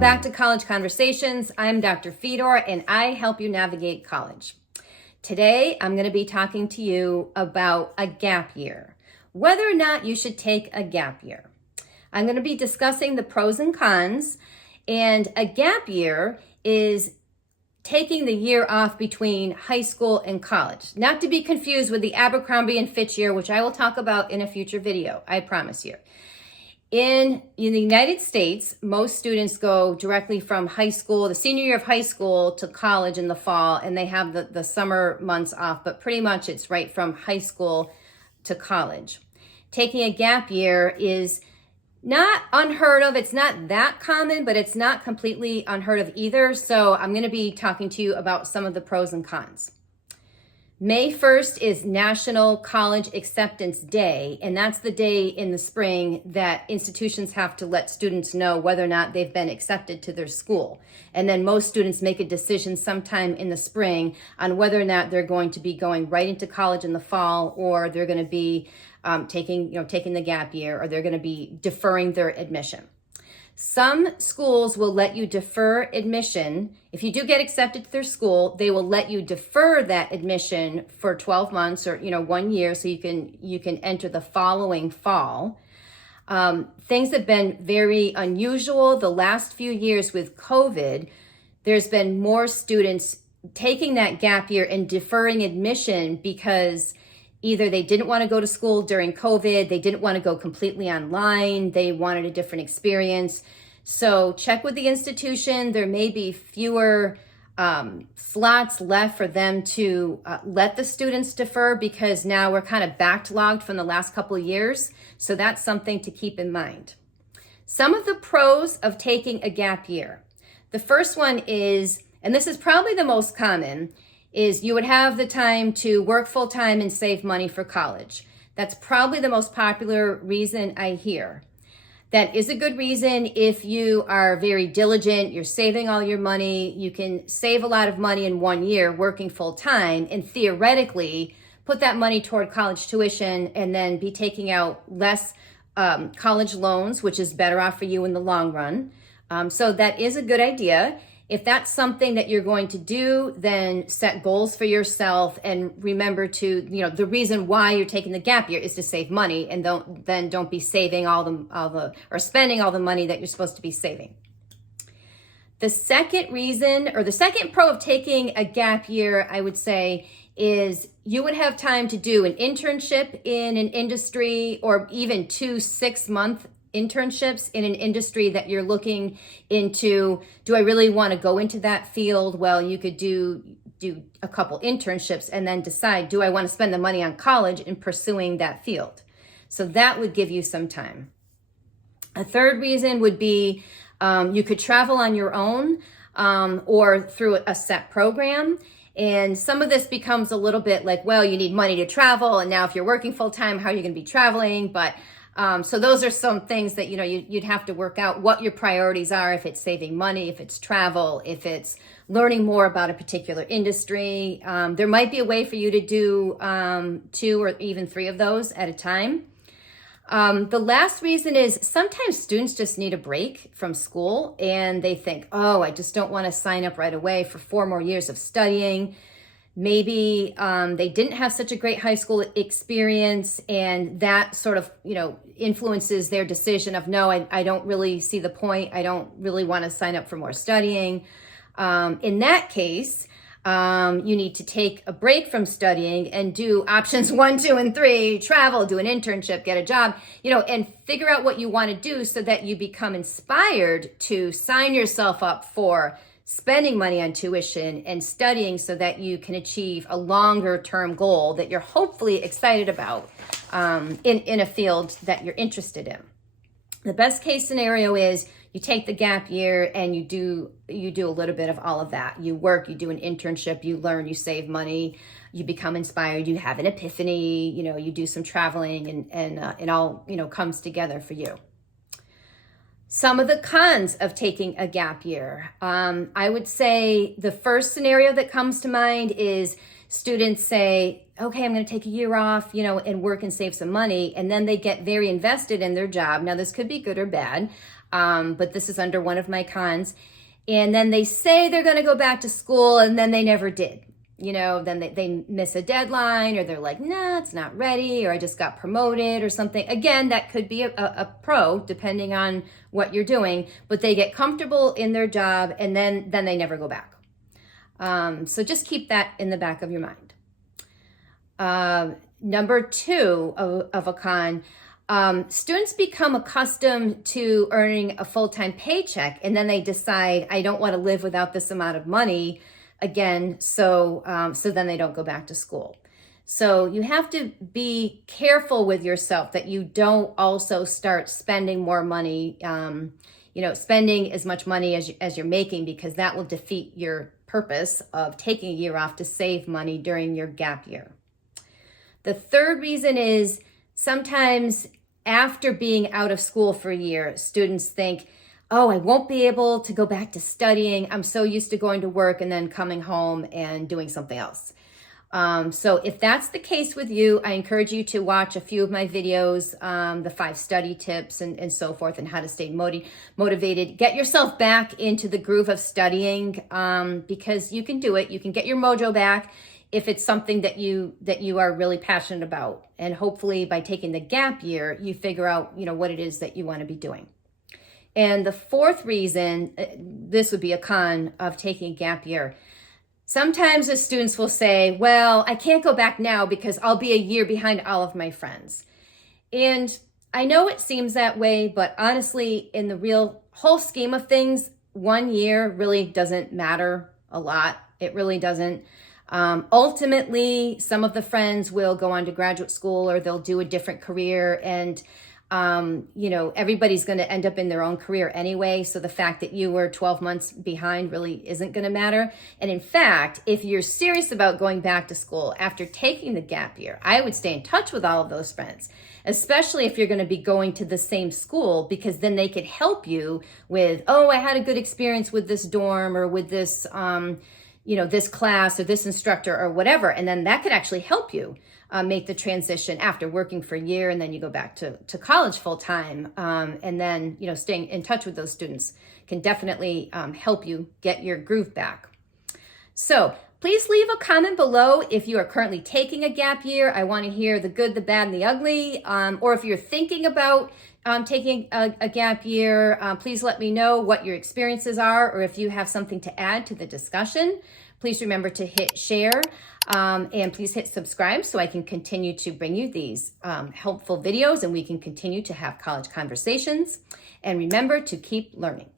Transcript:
Welcome back to College Conversations. I'm Dr. Fedor and I help you navigate college. Today, I'm going to be talking to you about a gap year, whether or not you should take a gap year. I'm going to be discussing the pros and cons, and a gap year is taking the year off between high school and college, not to be confused with the Abercrombie and Fitch year, which I will talk about in a future video, I promise you. In the United States, most students go directly from high school, the senior year of high school, to college in the fall, and they have the summer months off, but pretty much it's right from high school to college. Taking a gap year is not unheard of. It's not that common, but it's not completely unheard of either. So I'm going to be talking to you about some of the pros and cons. May 1st is National College Acceptance Day, and that's the day in the spring that institutions have to let students know whether or not they've been accepted to their school. And then most students make a decision sometime in the spring on whether or not they're going to be going right into college in the fall, or they're going to be taking the gap year, or they're going to be deferring their admission. Some schools will let you defer admission. If you do get accepted to their school, they will let you defer that admission for 12 months or 1 year, so you can enter the following fall. Things have been very unusual the last few years with COVID. There's been more students taking that gap year and deferring admission because either they didn't want to go to school during COVID, they didn't want to go completely online, they wanted a different experience. So check with the institution. There may be fewer slots left for them to let the students defer, because now we're kind of backlogged from the last couple of years. So that's something to keep in mind. Some of the pros of taking a gap year. The first one is, and this is probably the most common, is you would have the time to work full time and save money for college. That's probably the most popular reason I hear. That is a good reason if you are very diligent, you're saving all your money, you can save a lot of money in 1 year working full time, and theoretically put that money toward college tuition and then be taking out less college loans, which is better off for you in the long run. So that is a good idea. If that's something that you're going to do, then set goals for yourself and remember to, the reason why you're taking the gap year is to save money, and don't be saving or spending all the money that you're supposed to be saving. The second reason, or the second pro of taking a gap year, I would say, is you would have time to do an internship in an industry, or even 2 6-month internships in an industry that you're looking into. Do I really want to go into that field? Well, you could do a couple internships and then decide, do I want to spend the money on college in pursuing that field? So that would give you some time. A third reason would be you could travel on your own or through a set program. And some of this becomes a little bit like, well, you need money to travel, and now if you're working full time, how are you going to be traveling? But so those are some things that, you'd have to work out what your priorities are, if it's saving money, if it's travel, if it's learning more about a particular industry. There might be a way for you to do 2 or even 3 of those at a time. The last reason is sometimes students just need a break from school, and they think, oh, I just don't want to sign up right away for 4 more years of studying. Maybe they didn't have such a great high school experience, and that sort of, influences their decision of, no, I don't really see the point. I don't really want to sign up for more studying. In that case, you need to take a break from studying and do options 1, 2, and 3, travel, do an internship, get a job, and figure out what you want to do so that you become inspired to sign yourself up for spending money on tuition and studying so that you can achieve a longer term goal that you're hopefully excited about in a field that you're interested in. The best case scenario is you take the gap year and you do a little bit of all of that. You work, you do an internship, you learn, you save money, you become inspired, you have an epiphany, you do some traveling, and it all, comes together for you. Some of the cons of taking a gap year. I would say the first scenario that comes to mind is students say, okay, I'm going to take a year off, and work and save some money. And then they get very invested in their job. Now, this could be good or bad. but this is under one of my cons. And then they say they're going to go back to school, and then they never did. Then they miss a deadline, or they're like, nah, it's not ready, or I just got promoted or something. Again, that could be a pro, depending on what you're doing, but they get comfortable in their job, and then they never go back. So just keep that in the back of your mind. Number two of a con, students become accustomed to earning a full-time paycheck, and then they decide, I don't want to live without this amount of money again, so then they don't go back to school. So you have to be careful with yourself that you don't also start spending more money, spending as much money as you're making, because that will defeat your purpose of taking a year off to save money during your gap year. The third reason is sometimes after being out of school for a year, students think, oh, I won't be able to go back to studying. I'm so used to going to work and then coming home and doing something else. So if that's the case with you, I encourage you to watch a few of my videos, the 5 study tips and so forth, and how to stay motivated. Get yourself back into the groove of studying, because you can do it. You can get your mojo back if it's something that you are really passionate about. And hopefully by taking the gap year, you figure out, what it is that you want to be doing. And the fourth reason, this would be a con of taking a gap year. Sometimes the students will say, well, I can't go back now because I'll be a year behind all of my friends. And I know it seems that way, but honestly, in the whole scheme of things, 1 year really doesn't matter a lot. It really doesn't. Ultimately, some of the friends will go on to graduate school, or they'll do a different career, and everybody's going to end up in their own career anyway. So the fact that you were 12 months behind really isn't going to matter. And in fact, if you're serious about going back to school after taking the gap year, I would stay in touch with all of those friends, especially if you're going to be going to the same school, because then they could help you with, oh, I had a good experience with this dorm, or with this, this class, or this instructor, or whatever. And then that could actually help you make the transition after working for a year, and then you go back to college full time. And then, staying in touch with those students can definitely help you get your groove back. So please leave a comment below if you are currently taking a gap year. I want to hear the good, the bad, and the ugly. Or if you're thinking about taking a gap year, please let me know what your experiences are, or if you have something to add to the discussion. Please remember to hit share, and please hit subscribe so I can continue to bring you these helpful videos, and we can continue to have college conversations. And remember to keep learning.